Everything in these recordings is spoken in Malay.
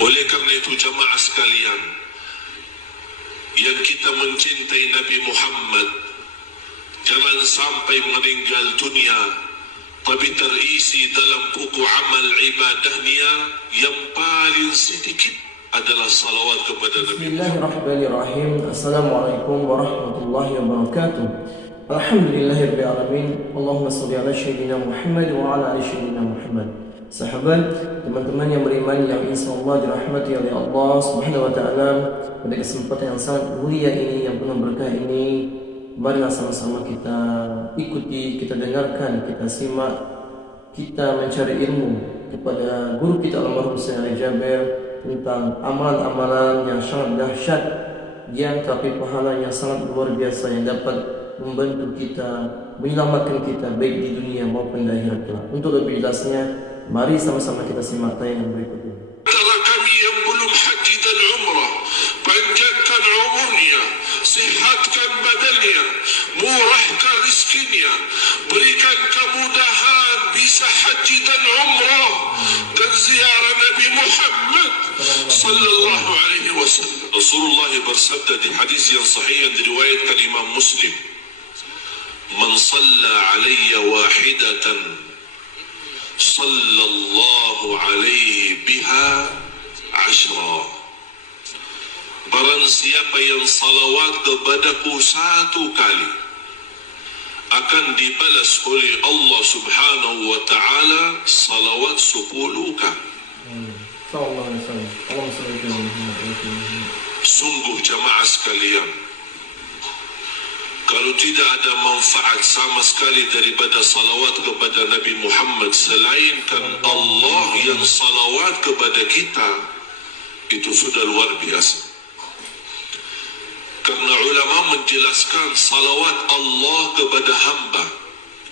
Oleh karena itu jamaah sekalian, yang kita mencintai Nabi Muhammad jangan sampai meninggal dunia tapi terisi dalam buku amal ibadahnya yang paling sedikit adalah salawat kepada Nabi. Bismillahirrahmanirrahim. Assalamualaikum warahmatullahi wabarakatuh. Alhamdulillahirabbil alamin. Allahumma shalli ala sayyidina Muhammad wa ala ali sayyidina Muhammad. Sahabat, teman-teman yang beriman yang insyaallah dirahmati oleh Allah Subhanahu wa taala, pada kesempatan yang sangat mulia ini, yang penuh berkah ini, marilah sama-sama kita ikuti, kita dengarkan, kita simak, kita mencari ilmu kepada guru kita almarhum Sayyid Jabir tentang amalan-amalan yang sangat dahsyat, yang tapi pahalanya sangat luar biasa, yang dapat membantu kita, menyelamatkan kita baik di dunia maupun di akhirat kelak. Untuk lebih jelasnya, mari sama-sama kita simak tayangan berikut ini. Antara kami yang belum haji dan umrah, panjangkan umurnya, sihatkan badannya, murahkan rezekinya, berikan kemudahan bisa haji dan umrah dan ziarah Nabi Muhammad sallallahu alaihi wasallam. Rasulullah bersabda di hadis yang sahih yang diriwayatkan Imam Muslim, "Man shalla alayya wahidatan sallallahu alaihi biha ashra." Barang siapa yang salawat kepadaku satu kali, akan dibalas oleh Allah Subhanahu wa taala salawat 10 kali. Sungguh jamaah sekalian, kalau tidak ada manfaat sama sekali daripada salawat kepada Nabi Muhammad, selainkan Allah yang salawat kepada kita, itu sudah luar biasa. Karena ulama menjelaskan salawat Allah kepada hamba.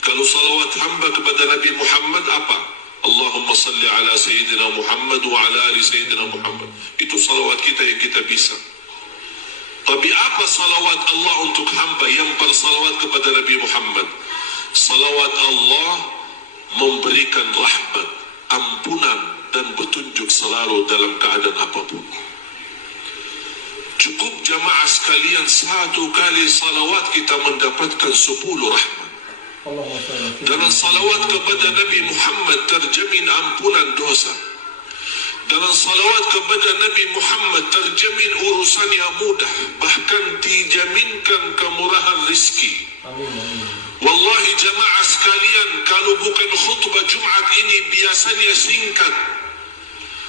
Kalau salawat hamba kepada Nabi Muhammad apa? Allahumma salli ala Sayyidina Muhammad wa ala ali Sayyidina Muhammad. Itu salawat kita yang kita bisa. Tapi apa salawat Allah untuk hamba yang bersalawat kepada Nabi Muhammad? Salawat Allah memberikan rahmat, ampunan dan petunjuk selalu dalam keadaan apapun. Cukup jamaah sekalian satu kali salawat kita mendapatkan 10 rahmat. Dalam salawat kepada Nabi Muhammad terjamin ampunan dosa. Dalam salawat kepada Nabi Muhammad terjamin urusan yang mudah, bahkan dijaminkan kemurahan rizki. Wallahi jamaah sekalian, kalau bukan khutbah Jumat ini biasanya singkat,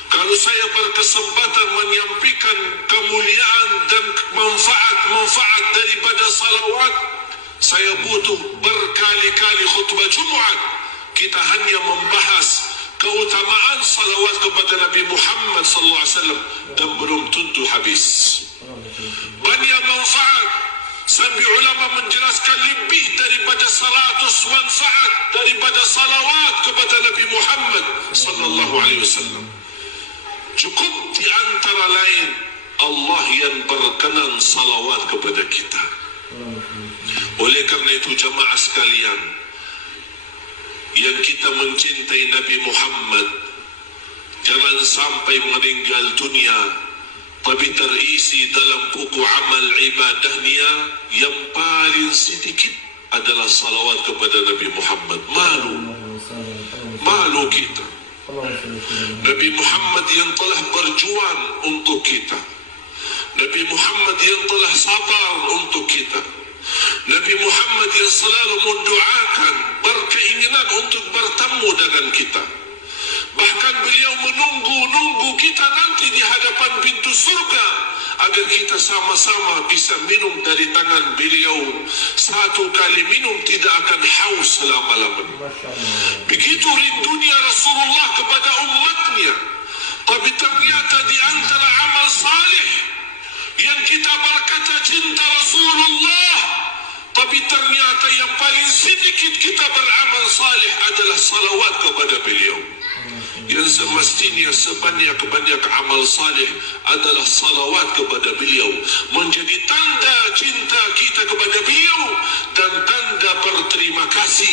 kalau saya berkesempatan menyampaikan kemuliaan dan manfaat daripada salawat, saya butuh berkali-kali khutbah Jumat. Kita hanya membahas keutamaan salawat kepada Nabi Muhammad SAW dan belum tentu habis. Banyak manfaat, sampai ulama menjelaskan lebih daripada 100 manfaat daripada salawat kepada Nabi Muhammad SAW. Cukup di antara lain Allah yang berkenan salawat kepada kita. Oleh karena itu jamaah sekalian, yang kita mencintai Nabi Muhammad jangan sampai meninggal dunia tapi terisi dalam buku amal ibadahnya yang paling sedikit adalah salawat kepada Nabi Muhammad. Malu kita. Nabi Muhammad yang telah berjuang untuk kita, Nabi Muhammad yang telah sabar untuk kita, Nabi Muhammad yang selalu mendoakan, berkeinginan untuk bertemu dengan kita. Bahkan beliau menunggu kita nanti di hadapan pintu surga agar kita sama-sama bisa minum dari tangan beliau. Satu kali minum tidak akan haus selama-lamanya. Begitu rindunya Rasulullah kepada umatnya. Tapi ternyata di antara amal salih yang kita berkata cinta Rasulullah, tapi ternyata yang paling sedikit kita beramal salih adalah salawat kepada beliau. Yang semestinya sebanyak-banyak amal salih adalah salawat kepada beliau, menjadi tanda cinta kita kepada beliau dan tanda berterima kasih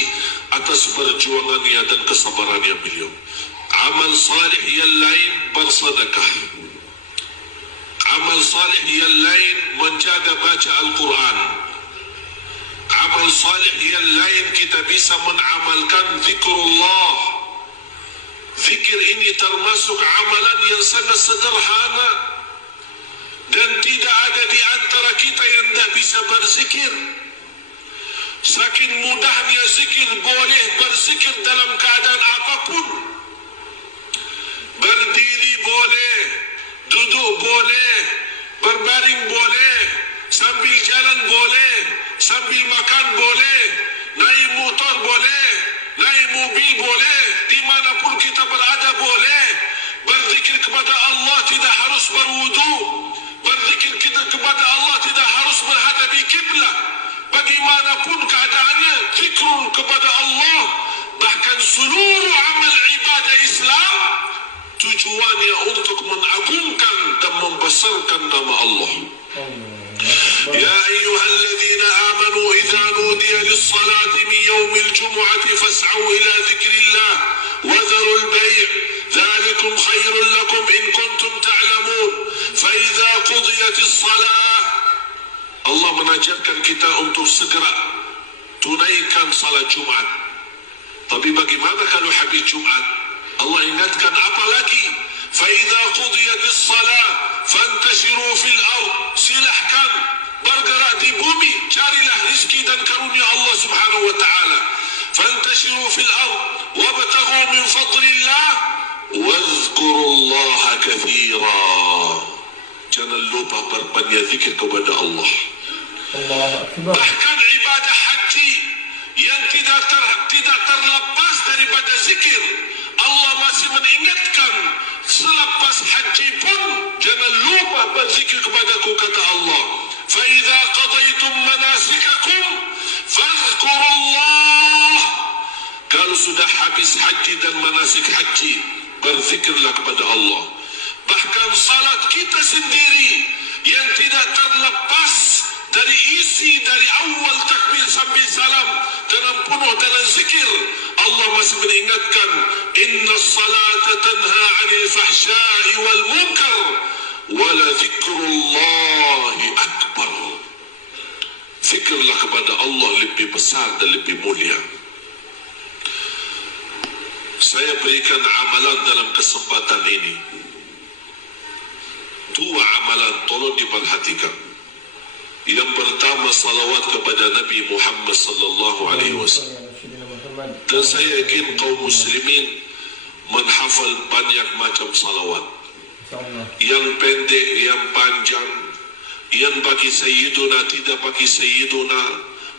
atas perjuangannya dan kesabarannya beliau. Amal salih yang lain bersedekah. Amal salih yang lain menjaga baca Al-Quran. Amal salih yang lain kita bisa menamalkan zikrullah. Zikir ini termasuk amalan yang sangat sederhana, dan tidak ada di antara kita yang tidak bisa berzikir. Saking mudahnya zikir, boleh berzikir dalam keadaan apapun. Berdiri boleh, duduk boleh, berbaring boleh, sambil jalan boleh, sambil makan boleh, naik motor boleh, naik mobil boleh, dimanapun kita berada boleh. Berzikir kepada Allah tidak harus berwudu. Berzikir kita kepada Allah tidak harus menghadapi kiblat. Bagaimanapun keadaannya, zikrun kepada Allah. Bahkan seluruh amal ibadah Islam tujuannya untuk mengagungkan dan membesarkan nama Allah. Ya ayyuhalladzina amanu idza nudiya lis-salati min yaumil jumu'ati fas'au ila dzikrillah wa dharul bay'. Dzalikum khairul lakum in kuntum ta'lamun. Fa idza qudiyatis salah, Allah mengajarkan kita untuk segera tunaikan salat Jumat. Tapi bagaimana kalau habis Jumat? Allah ingatkan apa lagi? Fa idza qudiyatis salah fantashiru fil ard. Silahkan bergerak di bumi, carilah rezeki dan karunia Allah Subhanahu wa taala. Fantashiru fil ard wabtaghu min fadlillah wadhkurullaha katsira. Jangan lupa berbanyak zikir kepada Allah. Bahkan ibadah haji yang tidak terlepas daripada zikir, Allah masih mengingatkan selepas haji pun jangan lupa berzikir kepadaku, kata Allah. Fa idza qadaytum manasikakum fadhkurullah. Kalau sudah habis haji dan manasik haji, berzikirlah kepada Allah. Bahkan salat kita sendiri yang tidak terlepas dari isi dari awal takbir sampai salam dalam penuh dalam zikir, Allah masih mengingatkan, inna salata tanha 'anil fahsya'i wal munkar wa la dzikrullahi akbar. Zikirlah kepada Allah lebih besar dan lebih mulia. Saya berikan amalan dalam kesempatan ini. 2 amalan, tolong diperhatikan. Yang pertama, salawat kepada Nabi Muhammad sallallahu alaihi wasallam. Dan saya yakin kaum muslimin menghafal banyak macam salawat. Yang pendek, yang panjang, yang bagi Sayyiduna, tidak bagi Sayyiduna,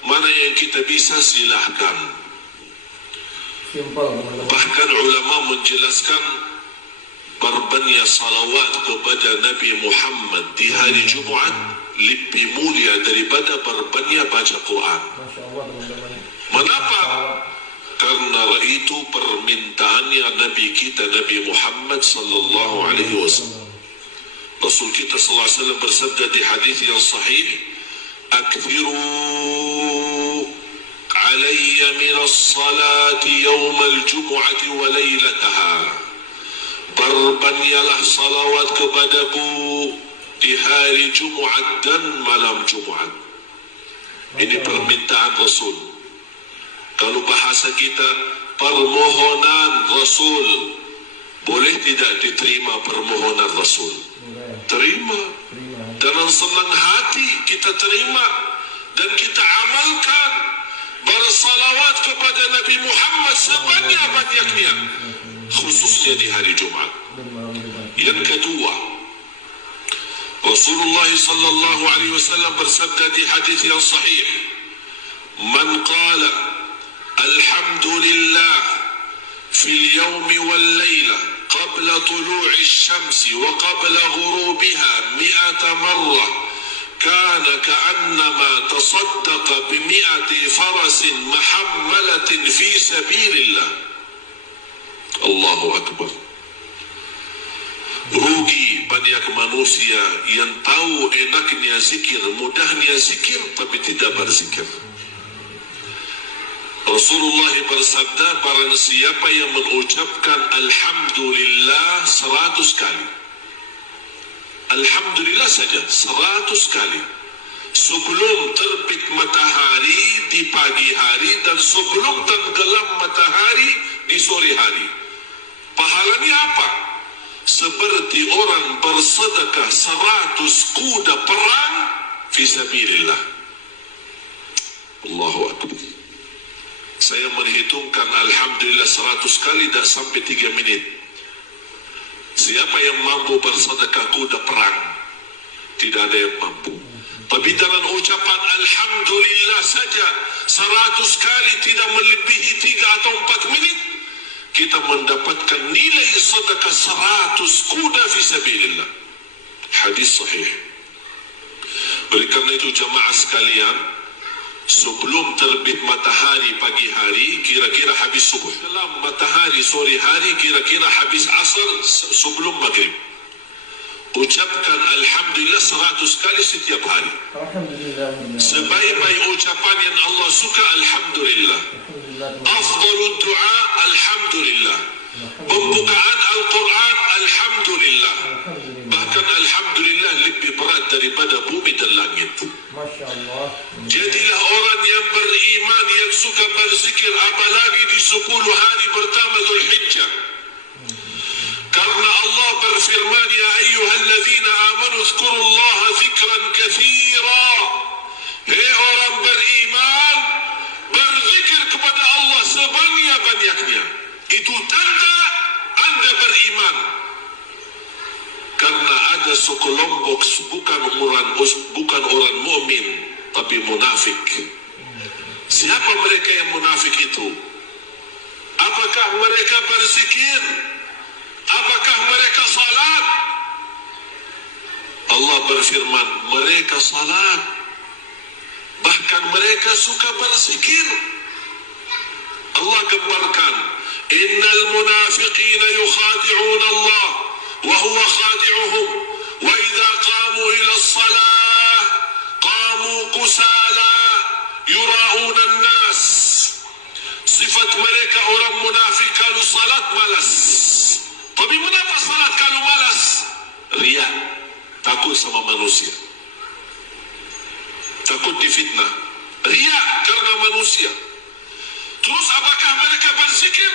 mana yang kita bisa silahkan. Bahkan ulama menjelaskan berbanyak salawat kepada Nabi Muhammad di hari Jumaat lebih mulia daripada berbanyak baca Quran. Mengapa? Karena itu permintaannya Nabi kita, Nabi Muhammad sallallahu alaihi wasallam. Rasul kita sallallahu alaihi wasallam bersabda di hadis yang sahih, "Akthiru alayya min as-salati yawm al-jum'ati wa laylataha." Berbanyaklah salawat kepadaku di hari Jumat dan malam Jumat. Ini permintaan Rasul. Kalau bahasa kita, permohonan Rasul. Boleh tidak diterima permohonan Rasul? Terima. Dengan senang hati kita terima dan kita amalkan. Bersalawat kepada Nabi Muhammad sebanyak-banyaknya, khususnya di hari Jumat. Yang kedua, Rasulullah sallallahu alaihi wasallam bersabda di hadis yang sahih, "Man qala alhamdulillah fil yawmi wal layla qabla tulu'i asy-syamsi wa qabla ghurubiha 100 marrah kana ka'annama tasaddaqa bi 100 farasin muhammalatin fi sabilillah." Allahu akbar. Rugi banyak manusia yang tahu enaknya zikir, mudahnya zikir, tapi tidak berzikir. Rasul Rasulullah bersabda, barang siapa yang mengucapkan Alhamdulillah 100 kali, Alhamdulillah saja 100 kali, sebelum terbit matahari di pagi hari dan sebelum tenggelam matahari di sore hari, pahalanya apa? Seperti orang bersedekah 100 kuda perang fisabilillah. Allahu Akbar. Saya menghitungkan Alhamdulillah 100 kali tak sampai 3 minit. Siapa yang mampu bersedekah kuda perang? Tidak ada yang mampu. Tapi dalam ucapan Alhamdulillah saja 100 kali, tidak melebihi 3 atau 4 menit, kita mendapatkan nilai sedekah 100 kuda fisabilillah. Hadis sahih. Oleh kerana itu jamaah sekalian, sebelum terbit matahari pagi hari, kira-kira habis subuh. Dalam matahari sore hari, kira-kira habis asar sebelum maghrib. Ucapkan Alhamdulillah 100 kali setiap hari. Sebaik-baik ucapan yang Allah suka, Alhamdulillah. Afdalul doa, Alhamdulillah. Pembukaan Al-Quran, Alhamdulillah. Bahkan Alhamdulillah lebih berat daripada bumi dan langit. Jadilah orang yang beriman yang suka berzikir, apalagi di 10 hari pertama Dzulhijjah. Karena Allah berfirman, ya ayyuhalladzina amanu dzkurullaha dzikran katsira. Hei orang beriman, berzikir kepada Allah sebanyak-banyaknya. Itu tanda Anda beriman. Karena ada sekelompok bukan orang mukmin, tapi munafik. Siapa mereka yang munafik itu? Apakah mereka berzikir? Apakah mereka salat? Allah berfirman, mereka salat, bahkan mereka suka berzikir. Allah gambarkan, innal munafiqina yukhadi'un Allah wa huwa khadi'uhum wa idza qamu ila as-salah qamu kusala yura'una an-nas. Sifat mereka orang munafik, kalau salat malas. Tapi mengapa salat kalau malas? Riya, takut sama manusia, takut difitnah. Riya karena manusia. Terus apakah mereka berzikir?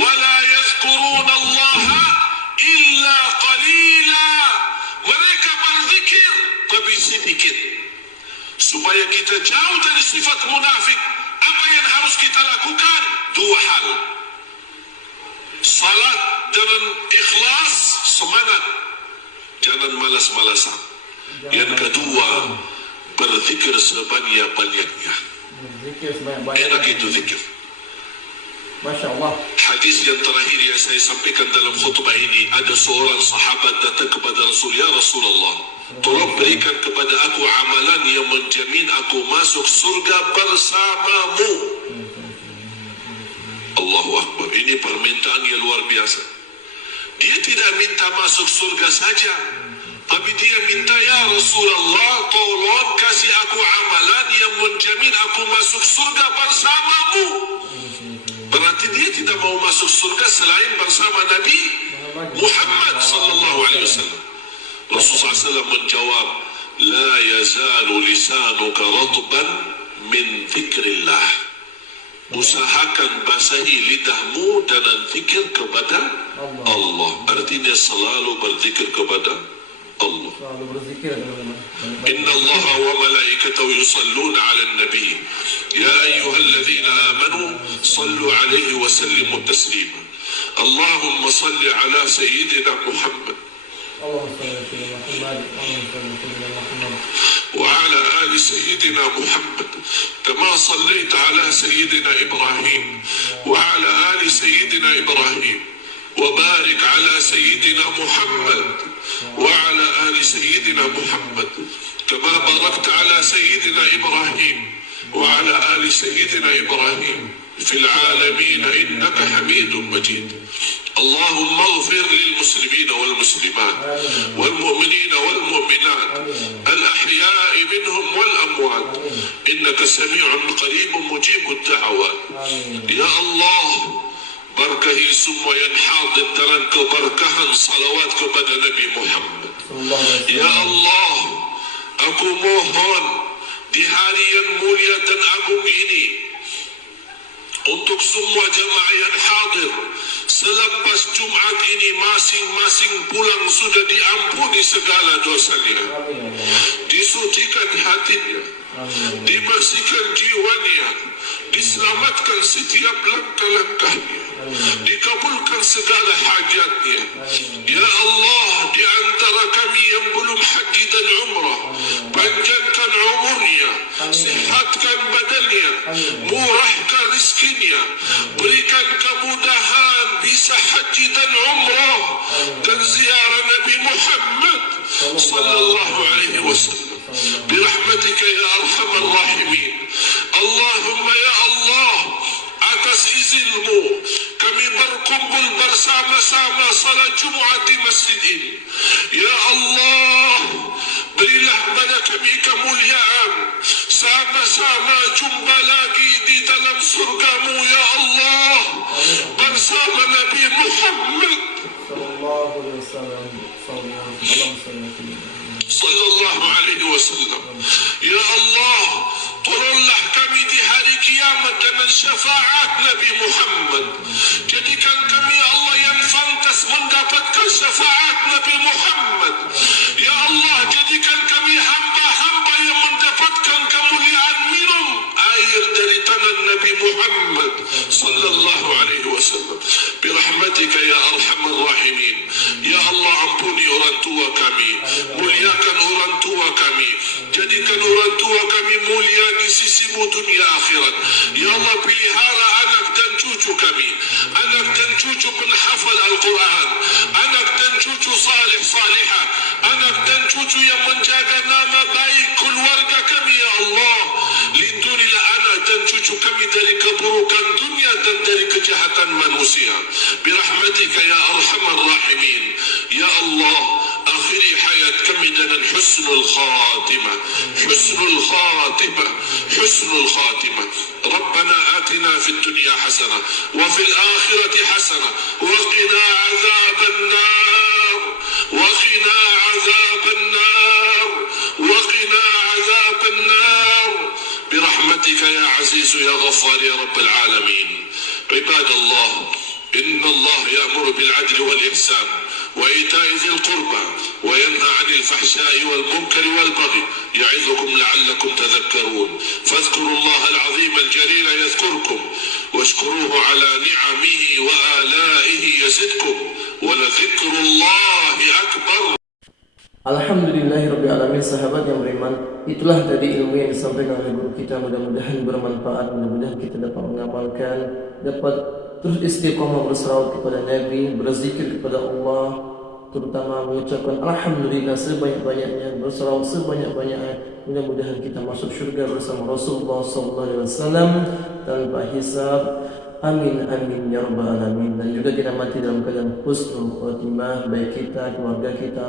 Wala yazkuruna Allah illa qalila. Mereka berzikir tapi sedikit. Supaya kita jauh dari sifat munafik, apa yang harus kita lakukan? 2 hal. Salat dengan ikhlas, semangat, jangan malas-malasan. Yang kedua, berzikir sebanyak-banyaknya. Enak itu zikir. Masya Allah. Hadis yang terakhir yang saya sampaikan dalam khutbah ini, ada seorang sahabat datang kepada Rasul, ya Rasulullah, tolong berikan kepada aku amalan yang menjamin aku masuk surga bersamamu. Allahu Akbar. Ini permintaan yang luar biasa. Dia tidak minta masuk surga saja, tapi dia minta, ya Rasulullah, tolong kasih aku amalan yang menjamin aku masuk surga bersamamu. Berarti dia tidak mau masuk surga selain bersama Nabi Muhammad sallallahu alaihi wasallam. Rasulullah SAW menjawab, la yazalu lisanuka ratban min dzikrillah. Usahakan basahi lidahmu dengan zikir kepada Allah. Artinya selalu berzikir kepada Allah. Inna Allah wa malaikatahu yusalluna 'alan nabi. Ya ayyuhalladzina amanu sallu 'alaihi wa sallimu taslima. Allahumma salli 'ala sayyidina Muhammad وعلى آل سيدنا محمد كما صليت على سيدنا إبراهيم وعلى آل سيدنا إبراهيم وبارك على سيدنا محمد وعلى آل سيدنا محمد كما باركت على سيدنا إبراهيم وعلى آل سيدنا إبراهيم في العالمين إنك حميد مجيد. اللهم اغفر للمسلمين والمسلمات والمؤمنين والمؤمنات الأحياء منهم والأموات إنك سميع قريب مجيب الدعوات. Ya Allah, berkahi semua yang hadir dalam keberkahan salawat kepada Nabi Muhammad. Ya Allah, aku mohon di hari yang mulia dan agung ini untuk semua jemaah yang hadir selepas Jumat ini masing-masing pulang sudah diampuni segala dosanya, disucikan hatinya, dibersihkan jiwanya, diselamatkan setiap langkah-langkahnya, dikabulkan segala hajatnya. Ya Allah, di antara kami yang belum haji dan umrah, panjangkan umurnya, sihatkan badannya, murahkan rizkinya, berikan kemudahan bisa haji dan umrah dan ziarah Nabi Muhammad sallallahu alaihi wasallam. Birahmatika ya arhamar rahimin. Allahumma ya Allah, atas izinmu kami berkumpul bersama-sama salat Jumat di masjid ini. Ya Allah, berilah kepada kami kemuliaan, sama-sama jumpa lagi di dalam surgamu ya Allah bersama Nabi Muhammad sallallahu alaihi wasallam. Ya Allah, tolonglah kami di hari kiamat dengan syafaat Nabi Muhammad. Jadikan kami ya Allah yang pantas mendapatkan syafaat Nabi Muhammad. Ya Allah, jadikan kami hamba-hamba yang mendapatkan kemuliaan minum air dari tangan Nabi Muhammad sallallahu alaihi wasallam. Birahmatika ya arhamar rahimin. Ya Allah, ampuni orang tua kami, muliakan orang tua kami, jadikan orang tua kami mulia di sisimu dunia akhirat. Ya Allah, pelihara anak dan cucu kami, anak dan cucu penghafal Al-Quran, anak dan cucu salih salihah, anak dan cucu yang menjaga nama baik keluarga kami ya Allah. Lindungilah anak dan cucu kami dari keburukan dunia dan dari kejahatan manusia. Birahmatika ya arhamar rahimin. Ya Allah, akhiri hayat kami dengan husnul khatimah, husnul khatimah, husnul khatimah. Rabbana atina fid dunya hasanah wa fil akhirati hasanah wa qina azaban nar wa qina azaban nar wa qina azaban nar birahmatika ya aziz ya ghaffar ya rabbal alamin. Ibadallah, inna Allah ya'muru bil adli wal ihsan وإيتاء ذي القربى وينهى عن الفحشاء والمنكر والبغي يعظكم لعلكم تذكرون فاذكروا الله العظيم الجليل يذكركم واشكروه على نعمه وآلائه يزدكم ولذكر الله أكبر. Alhamdulillahirrabbilalamin. Sahabat yang beriman, itulah tadi ilmu yang disampaikan oleh guru kita. Mudah-mudahan bermanfaat, mudah-mudahan kita dapat mengamalkan, dapat terus istiqomah berselawat kepada Nabi, berzikir kepada Allah, terutama mengucapkan Alhamdulillah sebanyak-banyaknya, berselawat sebanyak-banyaknya. Mudah-mudahan kita masuk syurga bersama Rasulullah SAW tanpa hisab. Amin amin ya rabbal alamin. Dan juga kita mati dalam keadaan husnul khatimah, baik kita, keluarga kita,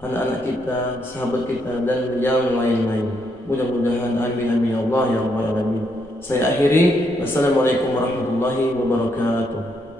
anak-anak kita, sahabat kita, dan yang lain-lain. Mudah-mudahan amin amin ya Allah ya rabbal alamin. Saya akhiri. Wassalamualaikum warahmatullahi wabarakatuh.